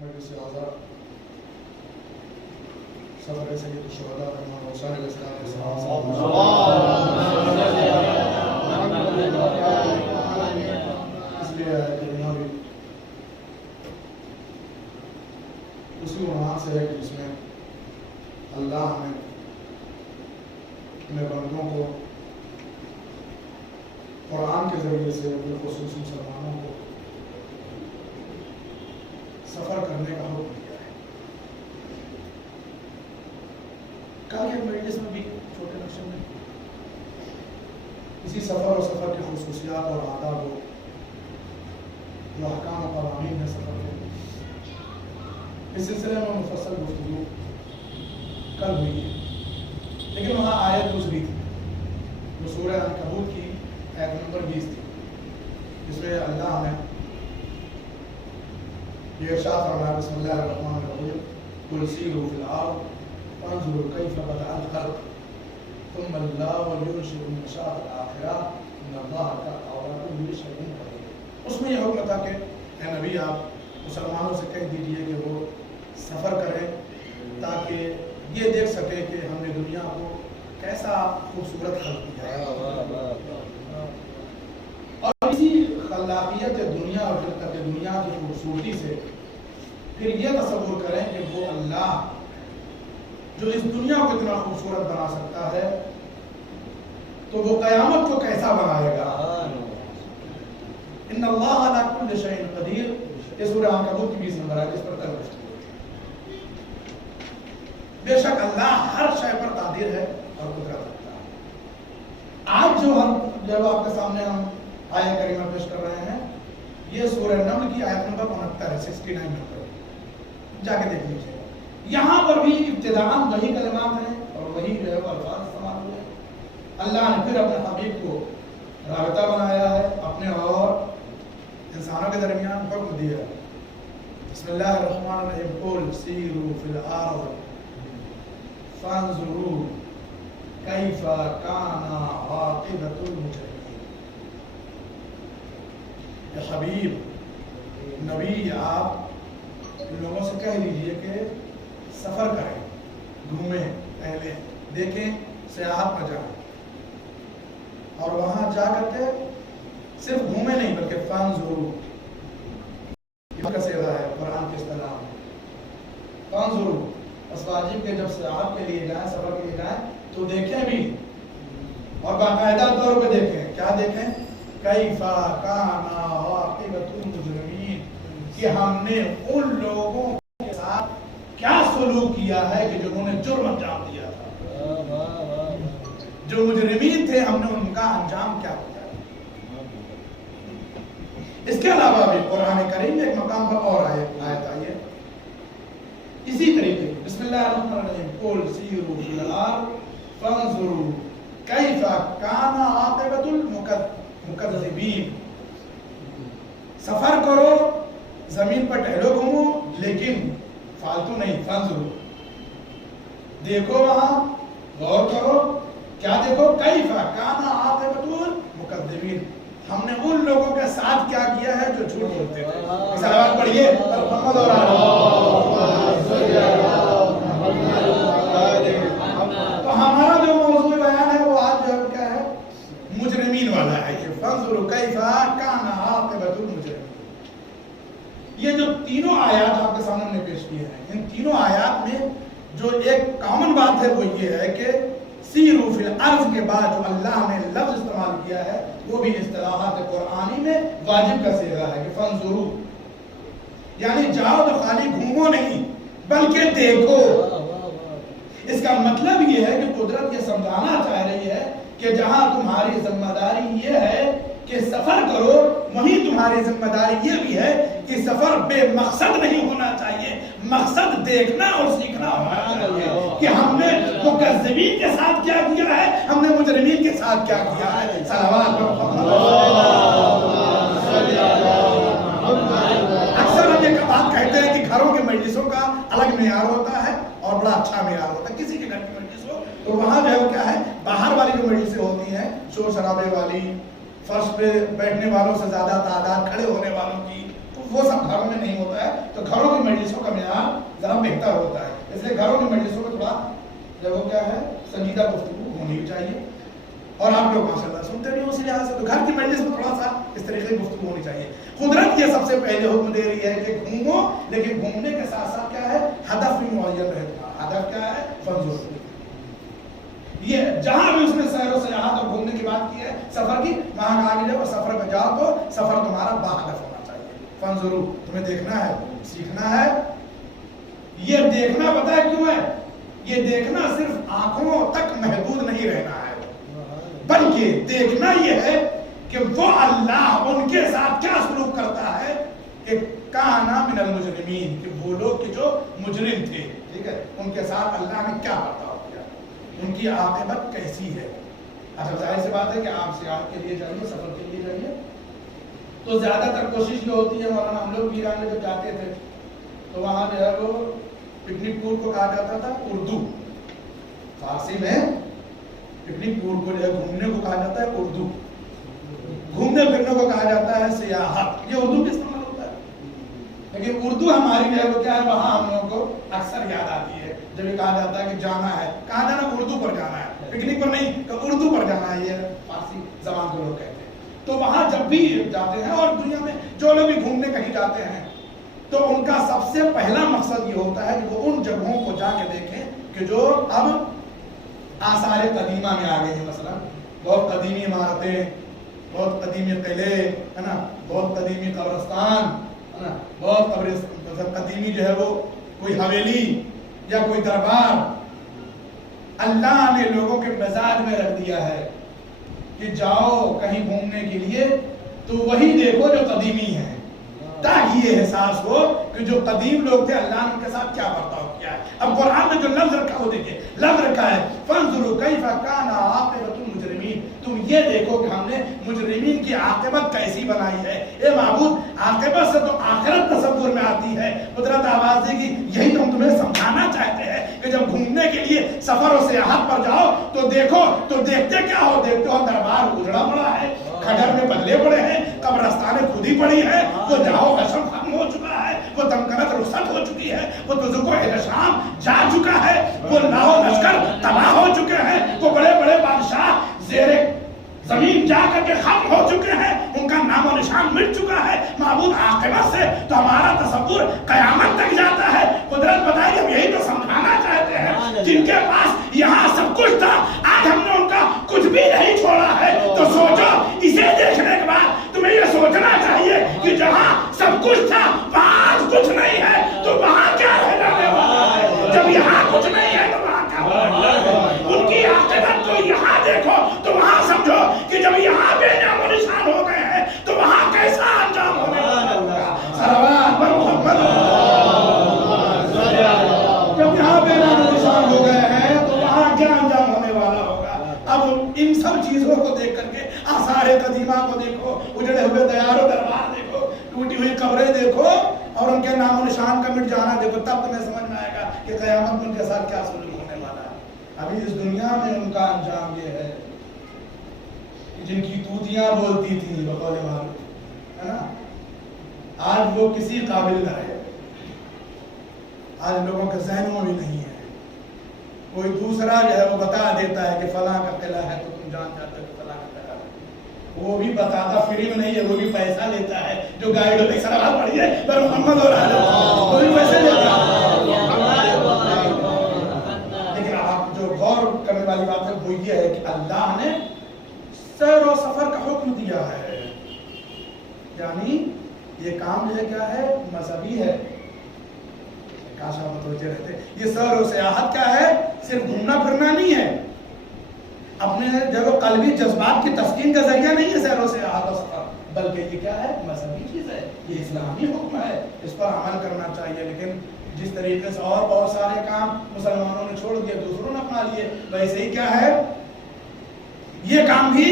مجلس اعضاء صدر سید الشهداء امام حسین علیہ السلام اس لیے یہاں بھی اسی عنوان سے ہے کہ جس میں اللہ نے اپنے بندوں کو قرآن کے ذریعے سے بالخصوص مسلمانوں کو سفر کرنے کا حکم دیا ہے۔ کل کے مجلس میں بھی چھوٹے نقشے میں اسی سفر اور سفر کی خصوصیات اور آداب و جو احکام و قوانین ہے سفر کے، اس سلسلے میں مفصل گفتگو کل ہوئی ہے، لیکن وہاں آیت دوسری تھی جو سورہ عنکبوت کی آیت نمبر 20 تھی، جس میں اللہ نے یہ ارشاد فرمایا بسم اللہ الرحمن الرحیم قل سیروا فی الارض فانظروا کیف بدأ الخلق ثم اللہ ینشئ النشأۃ الآخرہ ان اللہ کان علی کل شیء قدیر۔ اس میں یہ حکم تھا کہ اے نبی آپ مسلمانوں سے کہہ دیجئے کہ وہ سفر کریں تاکہ یہ دیکھ سکے کہ ہم نے دنیا کو کیسا خوبصورت خلق کیا ہے، اور اسی خلاقیت دنیا اور خلقت دنیا کی خوبصورتی سے پھر یہ تصور کریں کہ وہ اللہ جو اس دنیا کو اتنا خوبصورت بنا سکتا ہے تو وہ قیامت کو کیسا بنائے گا۔ ان اللہ علی کل شیء قدیر، یہ سورہ عنکبوت کی 20 نمبر ہے جس پر تلقی ہے۔ بے شک اللہ ہر شے پر قادر ہے اور قدرت رکھتا ہے۔ آج جو جب آپ کے سامنے ہم آیت کریمہ پیش کر رہے ہیں، یہ سورہ نمل کی آیت نمبر 69 ہے، 69 نمبر، جا کے دیکھ لیجیے۔ یہاں پر بھی ابتداءً وہی کلمات ہیں اور وہی جو ہے الفاظ استعمال ہوئے ہیں۔ اللہ نے پھر اپنے حبیب کو رابطہ بنایا ہے، اپنے اور انسانوں کے درمیان حکم دیا ہے۔ بسم اللہ الرحمن الرحیم قل سیروا فی الارض فانظروا کیف کان عاقبۃ المجرمین۔ اے حبیب نبی آپ ان لوگوں سے کہہ دیجئے کہ سفر کریں، گھومیں، ٹہلیں، دیکھیں، سیاحت پر جائیں، اور وہاں جا کر کے صرف گھومیں نہیں بلکہ فانظروا، یہ کا صیغہ ہے قرآن کے اصطلاح میں، فانظروا، بس واجب کہ جب سیاحت کے لیے جائیں، سفر کے لیے جائیں تو دیکھیں بھی، اور باقاعدہ طور پہ دیکھیں۔ کیا دیکھیں؟ کیف کان عاقبۃ المجرمین، کہ ہم نے ان لوگوں کے ساتھ کیا سلوک کیا ہے کہ جنہوں نے جرم انجام دیا تھا، جو مجرمین تھے ہم نے ان کا انجام کیا کیا۔ اس کے علاوہ بھی قرآن کریم میں ایک مقام پر اور آیت آئی ہے اسی طریقے، بسم اللہ الرحمن الرحیم قل سیروا فی الارض فانظروا کیف کان عاقبۃ المکذبین۔ سفر کرو، زمین پر ٹہلو، گھومو، لیکن فالتو نہیں، فانظروا، دیکھو، وہاں غور کرو، کیا دیکھو؟ کیف کان عاقبۃ المکذبین، ہم نے ان لوگوں کے ساتھ کیا کیا ہے جو جھوٹ بولتے تھے۔ صلوات پڑھیے محمد اور تو ہمارا جو موضوع بیان ہے وہ آج جو کیا ہے؟ مجرمین والا ہے۔ یہ فانظروا کیف کان عاقبۃ المجرمین، یہ جو تینوں آیات آپ کے سامنے ہم نے پیش کیے ہیں، ان تینوں آیات میں جو ایک کامن بات ہے وہ یہ ہے کہ سیروا فی الارض کے بعد جو اللہ نے لفظ استعمال کیا ہے وہ بھی اصطلاحات قرآنی میں واجب کا صیغہ ہے کہ فانظروا، یعنی جاؤ تو خالی گھومو نہیں بلکہ دیکھو۔ اس کا مطلب یہ ہے کہ قدرت یہ سمجھانا چاہ رہی ہے کہ جہاں تمہاری ذمہ داری یہ ہے کہ سفر کرو، وہیں تمہاری ذمہ داری یہ بھی ہے کہ سفر بے مقصد نہیں ہونا چاہیے، مقصد دیکھنا اور سیکھنا ہونا چاہیے کہ ہم نے مکذبین کے ساتھ کیا کیا ہے، ہم نے مجرمین کے ساتھ کیا کیا ہے۔ صلوات اکثر ہم یہ بات کہتے ہیں کہ گھروں کے مجلسوں کا الگ معیار ہوتا ہے اور بڑا اچھا معیار ہوتا ہے۔ کسی کے گھر کی مجلس ہو تو وہاں جو ہے وہ کیا ہے، باہر والی جو مجلسیں ہوتی ہیں شور شرابے والی، فرش پہ بیٹھنے والوں سے زیادہ تعداد کھڑے ہونے والوں کی، تو وہ سب گھروں میں نہیں ہوتا ہے، تو گھروں کی مجلسوں کا معیار ذرا بہتر ہوتا ہے، اس لیے گھروں کی مجلسوں میں تھوڑا جو وہ کیا ہے سنجیدہ گفتگو ہونی بھی چاہیے، اور آپ لوگ ماشاء اللہ سنتے بھی ہو، اسی لحاظ سے تو گھر کی مجلس میں تھوڑا سا اس طریقے کی گفتگو ہونی چاہیے۔ قدرت یہ سب سے پہلے حکم دے رہی ہے کہ گھومو، لیکن گھومنے کے ساتھ ساتھ کیا ہے ہدف بھی معین رہتا ہے، ہدف کیا ہے فنظر، یہ جہاں بھی اس نے سیر و سیاحت اور گھومنے کی بات کی ہے سفر کی، وہاں کہا کہ جب سفر پہ جاؤ تو سفر تمہارا باہدف ہونا چاہیے، فنظروا، تمہیں دیکھنا ہے، سیکھنا ہے۔ یہ دیکھنا پتہ ہے کیوں ہے؟ یہ دیکھنا صرف آنکھوں تک محدود نہیں رہنا ہے، بلکہ دیکھنا یہ ہے کہ وہ اللہ ان کے ساتھ کیا سلوک کرتا ہے، کہ کانا من المجرمین، کہ وہ لوگ کہ جو مجرم تھے، ٹھیک ہے، ان کے ساتھ اللہ نے کیا برتاؤ کیا، ان کی عاقبت کیسی ہے۔ اچھا ظاہر سی بات ہے کہ آپ سیاحت کے لیے جائیے، سفر کے لیے جائیے، تو زیادہ تر کوشش یہ ہوتی ہے، مولانا ہم لوگ ایران میں جب جاتے تھے تو وہاں جو ہے وہ پکنک ٹور کو کہا جاتا تھا اردو، فارسی میں پکنک ٹور کو جو ہے گھومنے کو کہا جاتا ہے اردو، گھومنے پھرنے کو کہا جاتا ہے سیاحت، یہ اردو کے استعمال ہوتا ہے، لیکن اردو ہماری جو ہے وہ کیا ہے وہاں ہم لوگوں کو اکثر یاد آتی ہے جب یہ کہا جاتا ہے کہ جانا ہے، کہاں جانا؟ اردو پر جانا ہے، پکنک پر نہیں، کہ اردو پر جانا ہے، یہ فارسی زبان کو لوگ کہتے ہیں۔ تو وہاں جب بھی جاتے ہیں اور دنیا میں جو لوگ بھی گھومنے کہیں جاتے ہیں تو ان کا سب سے پہلا مقصد یہ ہوتا ہے کہ وہ ان جگہوں کو جا کے دیکھیں کہ جو اب آثار قدیمہ میں آ گئی ہیں، مثلا بہت قدیمی عمارتیں، بہت قدیمی قلعے، ہے نا، بہت قدیمی قبرستان، ہے نا، بہت قدیمی جو ہے وہ کوئی حویلی یا کوئی دربار، اللہ نے لوگوں کے مزاج میں رکھ دیا ہے کہ جاؤ کہیں گھومنے کے لیے تو وہی دیکھو جو قدیمی ہے، تاکہ یہ احساس ہو کہ جو قدیم لوگ تھے اللہ نے ان کے ساتھ کیا برتاؤ کیا ہے۔ اب قرآن میں جو لفظ رکھا وہ دیکھیں، لفظ رکھا ہے فانظروا کیف کان عاقبۃ المجرمین، تم یہ دیکھو کہ ہم نے مجرمین کی عاقبت کیسی بنائی ہے۔ اے معبود، عاقبت سے تو آخرت تصور میں آتی ہے، قدرت آواز دے گی یہی تو ہم تمہیں سمجھانا چاہتے ہیں کہ جب گھومنے کے لیے سفر و سیاحت پر جاؤ تو دیکھو، تو دیکھتے کیا ہو؟ دیکھتے ہو دربار اجڑا پڑا ہے، کھڈر میں بدلے پڑے ہیں، قبرستانیں کھودی پڑی ہیں، وہ جاؤ حشم ختم ہو چکا ہے، وہ تمکنت رخصت ہو چکی ہے، وہ تزک و احتشام جا چکا ہے، وہ لاہو لشکر تباہ ہو چکے ہیں، وہ بڑے بڑے بادشاہ زیر زمین جا کر کے ختم ہو چکے ہیں، ان کا نام و نشان مٹ چکا ہے۔ معبود عاقبت سے تو ہمارا تصور قیامت تک جاتا ہے۔ قدرت بتائے ہم یہی تو سمجھانا چاہتے ہیں، جن کے پاس یہاں سب کچھ تھا آج ہم نے ان کا کچھ بھی نہیں چھوڑا ہے، تو سوچو اسے دیکھنے کے بعد تمہیں یہ سوچنا چاہیے کہ جہاں سب کچھ تھا وہاں آج کچھ نہیں ہے تو وہاں کیا رہ جانے والا ہے؟ جب یہاں کچھ نہیں ہے تو وہاں کیا ہوگا؟ ان کی عاقبت کو یہاں دیکھو تو وہاں سمجھو کہ جب یہاں بے نام و نشان ہو گئے ہیں تو وہاں کیسا انجام ہونے والا ہوگا۔ صلوات پر محمد، جب یہاں بے نام و نشان ہو گئے ہیں تو وہاں کیا انجام ہونے والا ہوگا۔ اب ان سب چیزوں کو دیکھ کر کے آثار قدیمہ کو دیکھو، اجڑے ہوئے دیار و دربار دیکھو، ٹوٹی ہوئی قبریں دیکھو اور ان کے نام و نشان کا مٹ جانا دیکھو، تب تمہیں سمجھ میں آئے گا کہ قیامت میں ان کے ساتھ کیا سلوک ہونے والا ہے۔ ابھی اس دنیا میں ان کا انجام یہ ہے کہ جن کی طوطیاں بولتی تھیں بقول معروف، ہے نا، آج وہ کسی قابل نہ رہے، آج لوگوں کے ذہنوں میں بھی نہیں ہے۔ کوئی دوسرا جو ہے وہ بتا دیتا ہے کہ فلاں کا قلعہ ہے تو تم جان جاتے ہو فلاں کا قلعہ ہے، وہ بھی بتاتا فری میں نہیں ہے، وہ بھی پیسہ لیتا ہے، جو گائیڈ ہوتے سلام پڑھیے پر محمد اور وہ بھی پیسے لیتا ہے۔ لیکن آپ جو غور کرنے والی بات ہے وہ یہ ہے کہ اللہ نے سیر و سفر کا حکم دیا ہے، یعنی یہ کام جو ہے کیا ہے مذہبی ہے۔ کاش آپ متوجہ رہتے، یہ سیر و سیاحت کیا ہے؟ صرف گھومنا پھرنا نہیں ہے، اپنے جو قلبی جذبات کی تسکین کا ذریعہ نہیں ہے سیر و سیاحت و سفر، بلکہ یہ کیا ہے مذہبی چیز ہے، یہ اسلامی حکم ہے، اس پر عمل کرنا چاہیے۔ لیکن جس طریقے سے اور بہت سارے کام مسلمانوں نے چھوڑ دیے دوسروں نے اپنا لیے، ویسے ہی کیا ہے یہ کام بھی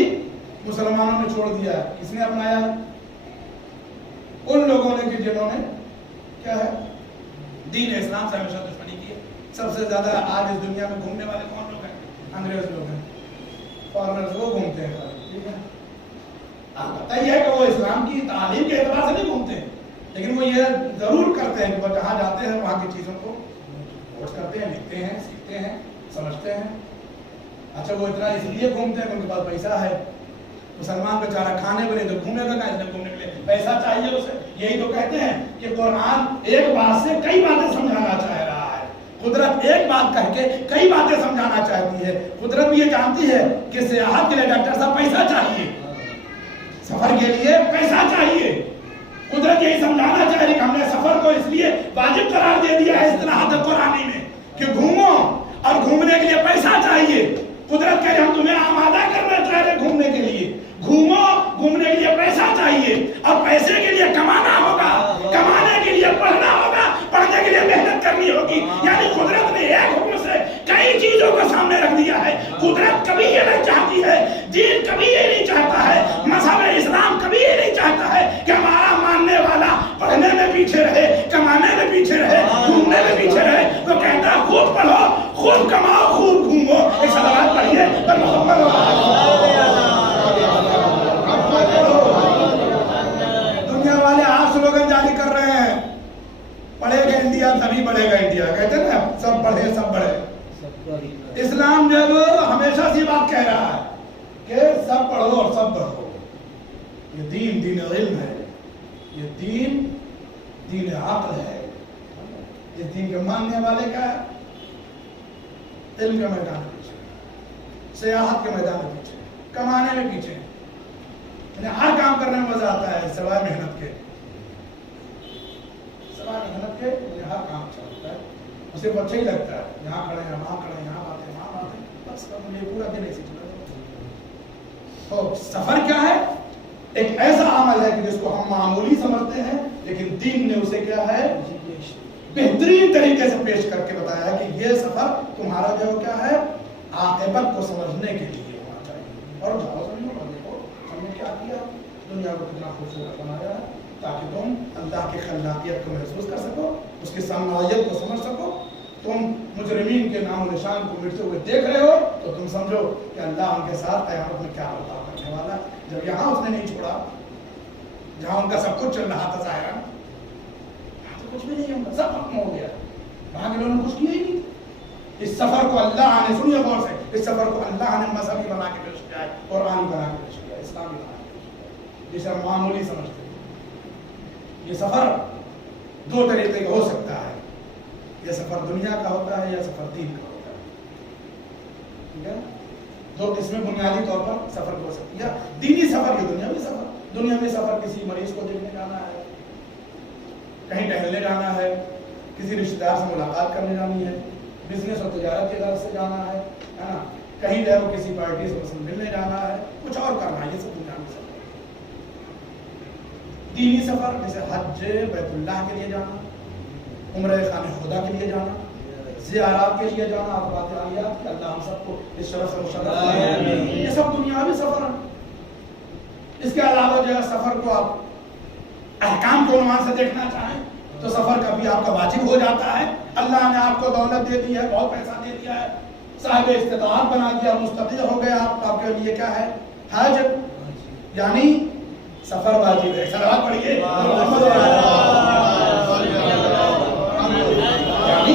مسلمانوں نے چھوڑ دیا ہے۔ کس نے اپنایا ہے؟ ان لوگوں نے کہ جنہوں نے کیا ہے دین اسلام سے ہمیشہ دشمنی کی ہے۔ سب سے زیادہ آج اس دنیا میں گھومنے والے کون لوگ ہیں؟ انگریز لوگ ہیں، فارنرز، وہ گھومتے ہیں، ٹھیک ہے۔ البتہ یہ ہے کہ وہ اسلام کی تعلیم کے اعتبار سے نہیں گھومتے ہیں، لیکن وہ یہ ضرور کرتے ہیں کہ وہ جہاں جاتے ہیں وہاں کی چیزوں کو نوٹ کرتے ہیں، لکھتے ہیں، سیکھتے ہیں، سمجھتے ہیں۔ اچھا وہ اتنا اس لیے گھومتے ہیں کہ ان کے پاس پیسہ ہے۔ مسلمان بیچارہ کھانے کے لیے تو گھومے گا، اس لیے گھومنے کے لیے پیسہ چاہیے اسے۔ یہی تو کہتے ہیں کہ قرآن ایک بات سے کئی باتیں سمجھانا چاہ رہا ہے، قدرت ایک بات کہہ کے کئی باتیں سمجھانا چاہتی ہے۔ قدرت بھی یہ جانتی ہے کہ سیاحت کے لیے ڈاکٹر صاحب پیسہ چاہیے، سفر کے لیے پیسہ چاہیے۔ قدرت یہی سمجھانا چاہ رہی کہ ہم نے سفر کو اس لیے واجب قرار دے دیا ہے اصطلاحات قرآنی میں کہ گھومو، اور گھومنے کے لیے پیسہ چاہیے۔ قدرت کہہ رہی ہم تمہیں آمادہ کرنا چاہ رہے گھومنے کے لیے، گھومو، گھومنے کے لیے پیسہ چاہیے، اور پیسے کے لیے کمانا ہوگا، کمانے کے لیے پڑھنا ہوگا، پڑھنے کے لیے محنت کرنی ہوگی۔ یعنی قدرت نے ایک حکم سے کئی چیزوں کو سامنے رکھ دیا ہے۔ قدرت کبھی یہ نہیں چاہتی ہے، دین کبھی یہ نہیں چاہتا ہے، مذہب اسلام کبھی یہ نہیں چاہتا ہے کہ ہمارا ماننے والا پڑھنے میں پیچھے رہے، کمانے میں پیچھے رہے، گھومنے میں پیچھے رہے۔ وہ کہتا ہے خوب پڑھو، خوب کماؤ، خوب گھومو۔ ایک صلوات پڑھیے پر محمد دنیا والے آج سلوگن جاری کر رہے ہیں، پڑھے گا انڈیا تبھی بڑھے گا انڈیا، کہتے ہیں نا سب پڑھے سب بڑھے۔ اسلام جب ہمیشہ سے بات کہہ رہا ہے کہ سب پڑھو اور سب بڑھو۔ یہ دین دین علم ہے، یہ دین دین عقل ہے۔ اس دین کے ماننے والے کا ہے علم کے میدان میں پیچھے، سیاحت کے میدان میں پیچھے، کمانے میں پیچھے، انہیں ہر کام کرنے میں مزہ آتا ہے سوائے محنت کے، سوائے محنت کے انہیں ہر کام اچھا لگتا ہے، اسے وہ اچھا ہی لگتا ہے، یہاں کھڑے ہیں وہاں کھڑے ہیں، یہاں باتیں وہاں باتیں، بس مجھے پورا دن ایسی چلا۔ تو سفر کیا ہے؟ ایک ایسا عمل ہے کہ جس کو ہم معمولی سمجھتے ہیں، لیکن دین نے اسے کیا ہے بہترین طریقے سے پیش کر کے بتایا ہے کہ یہ سفر تمہارا جو کیا ہے عاقبت کو سمجھنے کے لیے ہونا چاہیے۔ اور دیکھو ہم نے کیا کیا، دنیا کو کتنا خوبصورت بنایا ہے تاکہ تم اللہ کی خلاقیت کو محسوس کر سکو، اس کی صنعیت کو سمجھ سکو۔ تم مجرمین کے نام و نشان کو مٹتے ہوئے دیکھ رہے ہو تو تم سمجھو کہ اللہ ان کے ساتھ قیامت میں کیا برتاؤ کرنے والا ہے۔ جب یہاں اس نے نہیں چھوڑا، جہاں ان کا سب کچھ چل رہا تھا ظاہرا، یہاں تو کچھ بھی نہیں ہوگا، سب ختم ہو گیا، وہاں کے لوگوں نے کچھ کیا ہی نہیں۔ اس سفر کو اللہ نے، سنیے غور سے، اس سفر کو اللہ نے مذہبی بنا کے پیش کیا ہے، قرآنی بنا کے پیش کیا ہے، اسلامی بنا کے پیش کیا ہے، جسے ہم معمولی سمجھتے ہیں۔ یہ سفر دو طریقے کا ہو سکتا ہے، یہ سفر دنیا کا ہوتا ہے یا سفر دین کا ہوتا ہے، ٹھیک ہے؟ دو قسمیں بنیادی طور پر سفر ہو سکتی ہے، دینی سفر یا دنیاوی سفر۔ دنیاوی سفر کسی مریض کو دیکھنے جانا ہے، کہیں ٹہلنے جانا ہے، کسی رشتہ دار سے ملاقات کرنے جانی ہے، بزنس اور تجارت کی طرف سے جانا ہے نا، کہیں جو ہے وہ کسی پارٹی سے ملنے جانا ہے، کچھ اور کرنا ہے، یہ سب دنیاوی سفر۔ دینی سفر جیسے حج بیت اللہ کے لیے جانا، عمرہ خانہ خدا کے لیے جانا، زیارات کے لیے جانا، عطبات عالیات کہ اللہ ہم سب کو اس شرف سے مشرف کرے، یہ سب دنیاوی سفر ہے۔ اس کے علاوہ جو ہے سفر کو آپ احکام کے عنوان سے دیکھنا چاہیں تو سفر کبھی آپ کا واجب ہو جاتا ہے، اللہ نے آپ کو دولت دے دی ہے، بہت پیسہ دے دیا ہے، صاحب استطاعت بنا دیا، مستقل ہو گیا، آپ کے لیے کیا ہے حج، یعنی سفر واجب ہے۔ صلوات پڑھیے، یعنی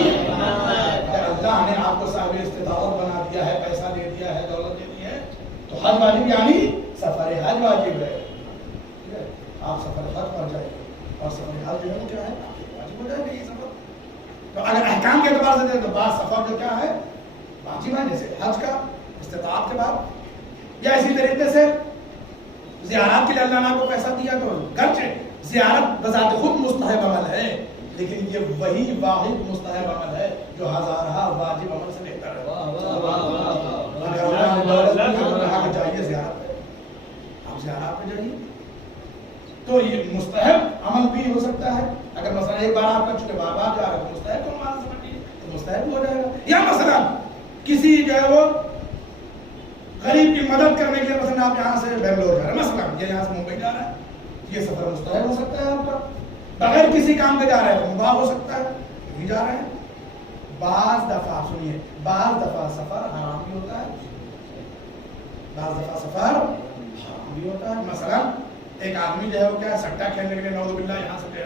اللہ نے آپ کو صاحب استطاعت بنا دیا ہے، پیسہ دے دیا ہے، دولت دے دی ہے، تو حج واجب یعنی سفر حج واجب ہے۔ آپ سفر حج پر جائیں اور سفر حج جو ہے وہ کیا ہے واجب ہو جائے گا یہ سفر۔ تو اگر احکام کے اعتبار سے دیکھیں تو بعض سفر جو کیا ہے واجب ہے، جیسے حج کا استطاعت کے بعد، یا اسی طریقے سے زیارات کے لیے اللہ نے آپ کو پیسہ دیا تو گرچہ زیارت بذات خود مستحب عمل ہے، لیکن یہ وہی واحد مستحب عمل ہے جو ہزارہ واجب عمل سے بہتر ہے۔ جائیے زیارت پہ، آپ زیارات پہ جائیے تو یہ مستحب عمل بھی ہو سکتا ہے۔ اگر مثلا ایک بار آپ کا چکے بار بار جا رہا ہے تو مستحب کو مان سمجھیے تو مستحب ہو جائے گا۔ یا مثلا کسی جو ہے وہ غریب کی مدد کرنے کے لیے مثلا آپ یہاں سے بنگلور جا رہے ہیں، مثلا یہ یہاں سے ممبئی جا رہا ہے، یہ سفر مستحب ہو سکتا ہے آپ کا۔ بغیر کسی کام کے جا رہے ہیں تو مباح ہو سکتا ہے، بھی جا رہے ہیں۔ بعض دفعہ سنیے، بعض دفعہ سفر حرام بھی ہوتا ہے، بعض دفعہ سفر حرام بھی ہوتا ہے۔ مثلا ایک آدمی جو ہے وہ کیا سٹا کھیلنے کے لیے نعوذ باللہ یہاں سے گیا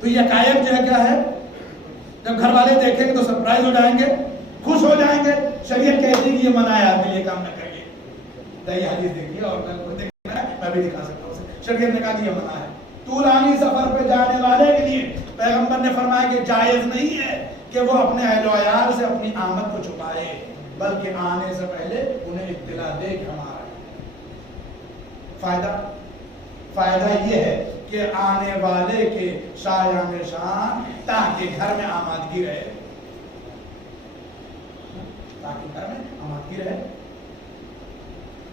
تو یکایک جو ہے کیا ہے، جب گھر والے دیکھیں گے تو سرپرائز ہو جائیں گے، خوش ہو جائیں گے. شریعت کہتی ہے کہ یہ منع ہے آدمی یہ کام نہ کریے. یہ حدیث دیکھیے اور میں بھی دکھا سکتا ہوں. شریعت نے کہا کہ یہ منع ہے. طولانی سفر پہ جانے والے کے لیے پیغمبر نے فرمایا کہ جائز نہیں ہے کہ وہ اپنے اہل و عیال سے اپنی آمد کو چھپائے، بلکہ آنے سے پہلے انہیں اطلاع دے کہ ہم آ رہے ہیں. فائدہ یہ ہے کہ آنے والے کے شایان شان تاکہ گھر میں آمادگی رہے، تاکہ گھر میں آمادگی رہے.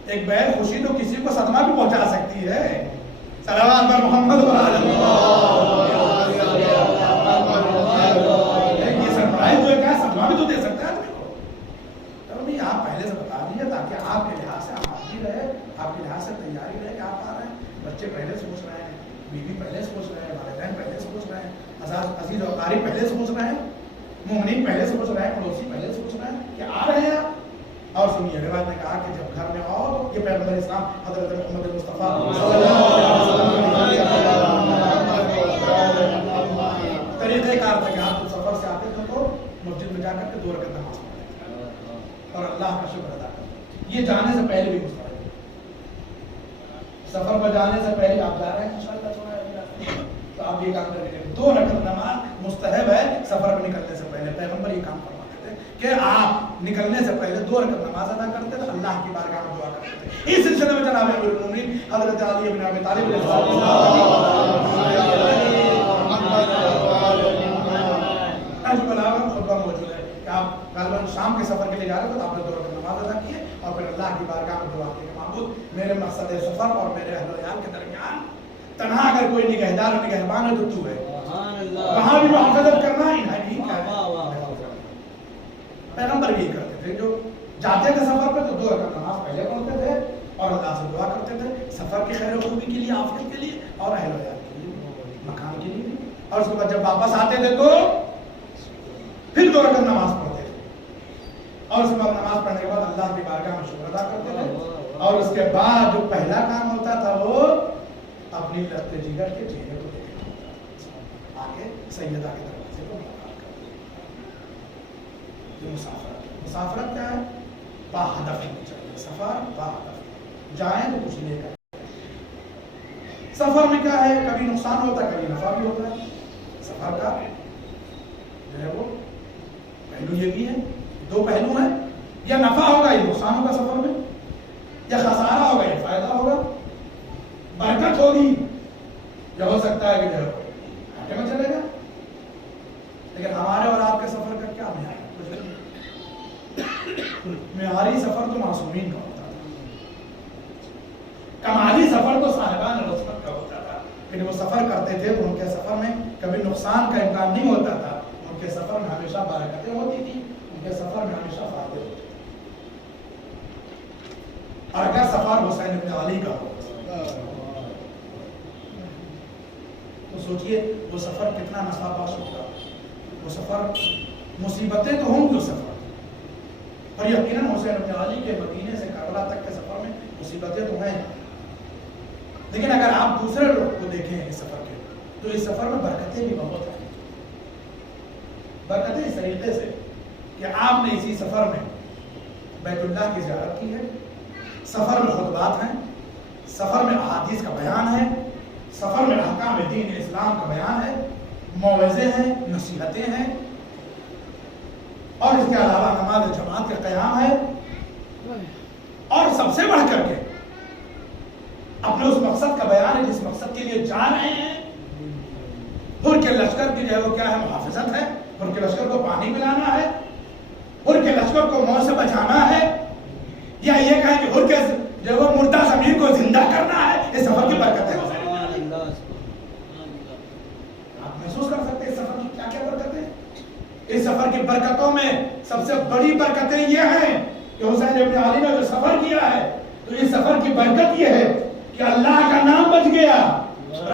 ایک بیر خوشی تو کسی کو صدمہ بھی پہنچا سکتی ہے. صلوات پر محمد و آل اللہ. یہ سرپرائز جو ہے صدمہ بھی تو دے سکتا ہے آدمی کو. تو نہیں، آپ پہلے سے بتا دیجیے تاکہ آپ کے لحاظ سے آمادگی رہے، آپ کے لحاظ سے تیاری رہے کہ آپ آ رہے ہیں. بچے پہلے سوچ رہے ہیں، بیوی پہلے سوچ رہے ہیں، والدین پہلے سوچ رہے ہیں، عزیز و اقارب پہلے سوچ رہے ہیں، مومنین پہلے سوچ رہے ہیں، پڑوسی پہلے سوچ رہے ہیں کہ آ رہے ہیں. اور سنیے، روایت نے کہا کہ جب گھر میں آؤ، یہ پیغمبر اسلام حضرت محمد مصطفیٰ صلی اللہ علیہ وسلم طریقہ کار تھا کہ آپ سفر سے آتے تھے تو مسجد میں جا کر کے 2 رکعت نماز پڑھتے اور اللہ کا شکر ادا کرتے. یہ جانے سے پہلے بھی مستحب ہے. سفر پر جانے سے پہلے آپ جا رہے ہیں انشاءاللہ تو آپ یہ کام کریں. 2 رکعت نماز مستحب ہے سفر پہ نکلنے سے پہلے. پیغمبر یہ کام فرماتے تھے کہ آپ نکلنے سے پہلے 2 رکعت نماز ادا کرتے تھے، اللہ کی بارگاہ میں دعا کرتے تھے. اس سلسلے میں جناب امیر المومنین حضرت علی بن ابی طالب علیہ السلام خطبہ موجود ہے کہ آپ غالباً شام کے سفر کے لیے جا رہے تھے تو آپ نے 2 رکعت نماز ادا کی اور پھر اللہ کی بارگاہ میں دعا کی کہ معبود میرے مقصد سفر اور میرے اہل و عیال کے درمیان تنہا اگر کوئی نگہدار اور نگہبان ہے تو تو ہے، وہاں بھی محافظت کرنا انہیں کیا ہے. پیغمبر بھی کرتے تھے، جو جاتے تھے سفر پہ تو 2 رکعت نماز پہلے پڑھتے تھے اور اللہ سے دعا کرتے تھے سفر کی خیر و خوبی کے لیے، عافیت کے لیے اور اہل و عیال کے لیے، مکان کے لیے. اور اس کے بعد جب واپس آتے تھے تو پھر 2 رکعت نماز پڑھتے تھے اور اس کے بعد نماز پڑھنے کے بعد اللہ کی بارگاہ میں شکر ادا کرتے تھے. اور اس کے بعد جو پہلا کام ہوتا تھا وہ اپنی لخت جگر کے چہرے کو دیکھنا ہوتا تھا، آگے سیدہ کے دروازے کو ملاقات کرتے. یہ مسافرت کیا ہے؟ باہدف ہونی چاہیے. سفر باہدف، جائیں تو کچھ لے کر. سفر میں کیا ہے، کبھی نقصان ہوتا ہے کبھی نفع بھی ہوتا ہے. سفر کا جو ہے وہ پہلو یہ بھی ہے، 2 پہلو ہیں، یا نفع ہوگا یا نقصان ہوگا سفر میں، یا خسارہ ہوگا یا فائدہ ہوگا. برکت ہوگی یا ہو سکتا ہے کہ جو گھاٹے میں چلے گا. لیکن ہمارے اور آپ کے سفر کا کیا معیار ہے؟ معیاری سفر تو معصومین کا ہوتا تھا، کمالی سفر تو صاحبان رسمت کا ہوتا تھا. لیکن وہ سفر کرتے تھے تو ان کے سفر میں کبھی نقصان کا امکان نہیں ہوتا تھا. ان کے سفر میں ہمیشہ برکتیں ہوتی تھی، ان کے سفر میں ہمیشہ فائدے ہوتے تھے. اور اگر سفر حسین بن علی کا ہو تو سوچئے وہ سفر کتنا نفع بخش ہوگا. وہ سفر مصیبتیں تو ہوں گی اس سفر، اور یقیناً حسین بن علی کے مدینے سے کربلا تک کے سفر میں مصیبتیں تو ہیں. لیکن اگر آپ دوسرے لوگ کو دیکھیں اس سفر کے تو اس سفر میں برکتیں بھی بہت ہیں. برکتیں اس طریقے سے کہ آپ نے اسی سفر میں بیت اللہ کی زیارت کی ہے، سفر میں خطبات ہیں، سفر میں احادیث کا بیان ہے، سفر میں احکام دین اسلام کا بیان ہے، موعظے ہیں، نصیحتیں ہیں، اور اس کے علاوہ نماز جماعت کا قیام ہے. اور سب سے بڑھ کر کے اپنے اس مقصد کا بیان ہے جس مقصد کے لیے جا رہے ہیں. حر کے لشکر کی جو ہے وہ کیا ہے، محافظت ہے. حر کے لشکر کو پانی پلانا ہے، حر کے لشکر کو موت سے بچانا ہے، یا یہ کہیں کہ حر کے جو وہ مردہ ضمیر کو زندہ کرنا ہے. اس سفر کی برکت ہے. آپ محسوس کر سکتے ہیں اس سفر کی کیا کیا برکتیں. اس سفر کی برکتوں میں سب سے بڑی برکتیں یہ ہیں کہ حسین ابن علی نے جو سفر کیا ہے تو اس سفر کی برکت یہ ہے کہ اللہ کا نام بچ گیا.